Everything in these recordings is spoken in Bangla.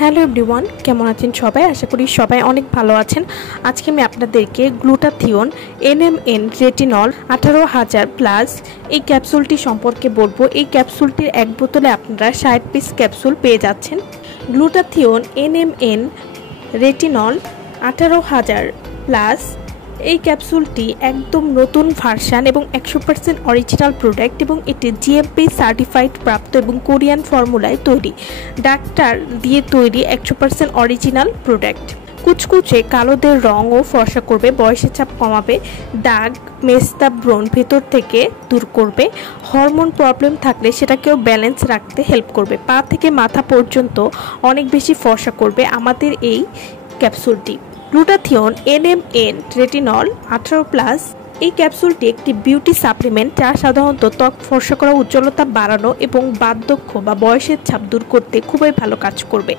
হ্যালো এভরিওয়ান, কেমন আছেন সবাই? আশা করি সবাই অনেক ভালো আছেন। আজকে আমি আপনাদেরকে গ্লুটাথিয়ন NMN রেটিনল 18,000 প্লাস এই ক্যাপসুলটি সম্পর্কে বলবো। এই ক্যাপসুলটির এক বোতলে আপনারা 60 পিস ক্যাপসুল পেয়ে যাচ্ছেন। গ্লুটাথিয়ন NMN রেটিনল 18,000 প্লাস এই ক্যাপসুলটি একদম নতুন ভার্সন এবং 100% অরিজিনাল প্রোডাক্ট এবং এটি GMP সার্টিফাইড প্রাপ্ত এবং কোরিয়ান ফর্মুলায় তৈরি, ডাক্তার দিয়ে তৈরি 100% অরিজিনাল প্রোডাক্ট। কুচকুচে কালোদের রং ও ফর্সা করবে, বয়সের চাপ কমাবে, দাগ মেস্তা ব্রণ ভেতর থেকে দূর করবে, হরমোন প্রবলেম থাকলে সেটাকেও ব্যালেন্স রাখতে হেল্প করবে, পা থেকে মাথা পর্যন্ত অনেক বেশি ফর্সা করবে আমাদের এই ক্যাপসুলটি। গ্লুটাথিয়ন NMN রেটিনল 18 প্লাস এই ক্যাপসুলটি একটি বিউটি সাপ্লিমেন্ট যা সাধারণত ত্বক ফর্সা করা, উজ্জ্বলতা বাড়ানো এবং বার্ধক্য বা বয়সের ছাপ দূর করতে খুবই ভালো কাজ করবে।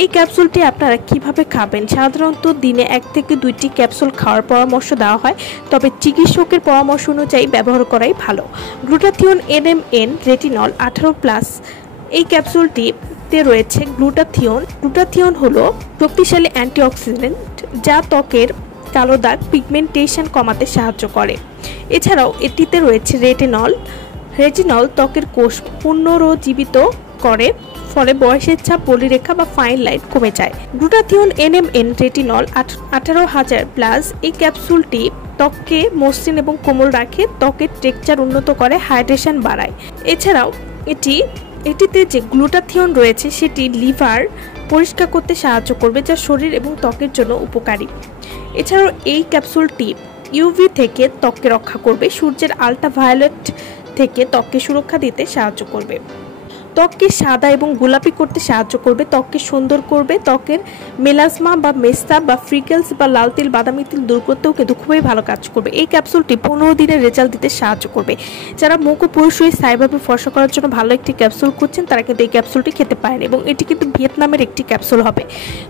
এই ক্যাপসুলটি আপনারা কিভাবে খাবেন? সাধারণত দিনে 1 থেকে 2টি ক্যাপসুল খাওয়ার পরামর্শ দেওয়া হয়, তবে চিকিৎসকের পরামর্শ অনুযায়ী ব্যবহার করাই ভালো। গ্লুটাথিয়ন NMN রেটিনল 18 প্লাস এই ক্যাপসুলটি রয়েছে গ্লুটাথিয়ন হলো শক্তিশালী অ্যান্টিঅক্সিডেন্ট যা ত্বকের কালো দাগ পিগমেন্টেশন কমাতে সাহায্য করে। এছাড়াও এটিতে রয়েছে রেটিনল ত্বকের কোষ পুনরুজ্জীবিত করে, ফলে বয়সের ছাপ, বলিরেখা বা ফাইন লাইন কমে যায়। গ্লুটাথিয়ন NMN রেটিনল 18,000 প্লাস এই ক্যাপসুলটি ত্বককে মসৃণ এবং কোমল রাখে, ত্বকের টেক্সচার উন্নত করে, হাইড্রেশন বাড়ায়। এছাড়াও এটিতে যে গ্লুটাথিয়ন রয়েছে সেটি লিভার পরিষ্কার করতে সাহায্য করবে, যা শরীর এবং ত্বকের জন্য উপকারী। এছাড়াও এই ক্যাপসুলটি UV থেকে ত্বককে রক্ষা করবে, সূর্যের আল্ট্রাভায়োলেট থেকে ত্বককে সুরক্ষা দিতে সাহায্য করবে, ত্বককে সাদা এবং গোলাপি করতে সাহায্য করবে, ত্বককে সুন্দর করবে, ত্বকের মেলাসমা বা মেস্তা বা ফ্রিকেলস বা লাল তিল, বাদামি তিল দূর করতেও কিন্তু খুবই ভালো কাজ করবে। এই ক্যাপসুলটি 15 দিনের রেজাল্ট দিতে সাহায্য করবে। যারা মুখ ও পুরুষই স্থায়ীভাবে ফর্সা করার জন্য ভালো একটি ক্যাপসুল খুঁজছেন তারা কিন্তু এই ক্যাপসুলটি খেতে পারেন এবং এটি কিন্তু ভিয়েতনামের একটি ক্যাপসুল হবে।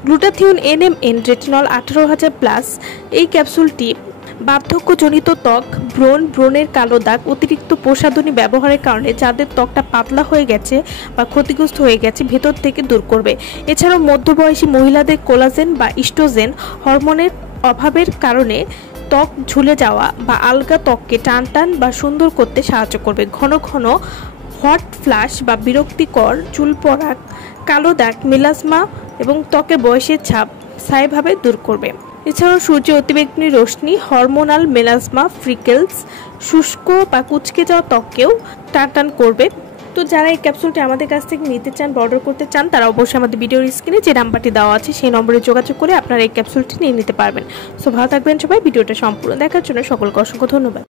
গ্লুটাথিয়ন NMN রেটিনল 18,000 প্লাস এই ক্যাপসুলটি বার্ধক্যজনিত ত্বক, ব্রণের কালো দাগ, অতিরিক্ত প্রসাধনী ব্যবহারের কারণে যাদের ত্বকটা পাতলা হয়ে গেছে বা ক্ষতিগ্রস্ত হয়ে গেছে ভেতর থেকে দূর করবে। এছাড়াও মধ্যবয়সী মহিলাদের কোলাজেন বা ইস্ট্রোজেন হরমোনের অভাবের কারণে ত্বক ঝুলে যাওয়া বা আলগা ত্বককে টান বা সুন্দর করতে সাহায্য করবে। ঘন হট ফ্ল্যাশ বা বিরক্তিকর চুল পড়া, কালো দাগ, মেলাসমা এবং ত্বকের বয়সের ছাপ স্থায়ীভাবে দূর করবে। এছাড়াও সূর্যের অতিবেগুনি রশ্মি হরমোনাল মেলাসমা, ফ্রিকেলস, শুষ্ক বা কুচকে যাওয়া ত্বককেও টান করবে। তো যারা এই ক্যাপসুলটি আমাদের কাছ থেকে নিতে চান বা অর্ডার করতে চান তারা অবশ্যই আমাদের ভিডিওর স্ক্রিনে যে নাম্বারটি দেওয়া আছে সেই নম্বরে যোগাযোগ করে আপনারা এই ক্যাপসুলটি নিয়ে নিতে পারবেন। সো ভালো থাকবেন সবাই। ভিডিওটা সম্পূর্ণ দেখার জন্য সকলকে অসংখ্য ধন্যবাদ।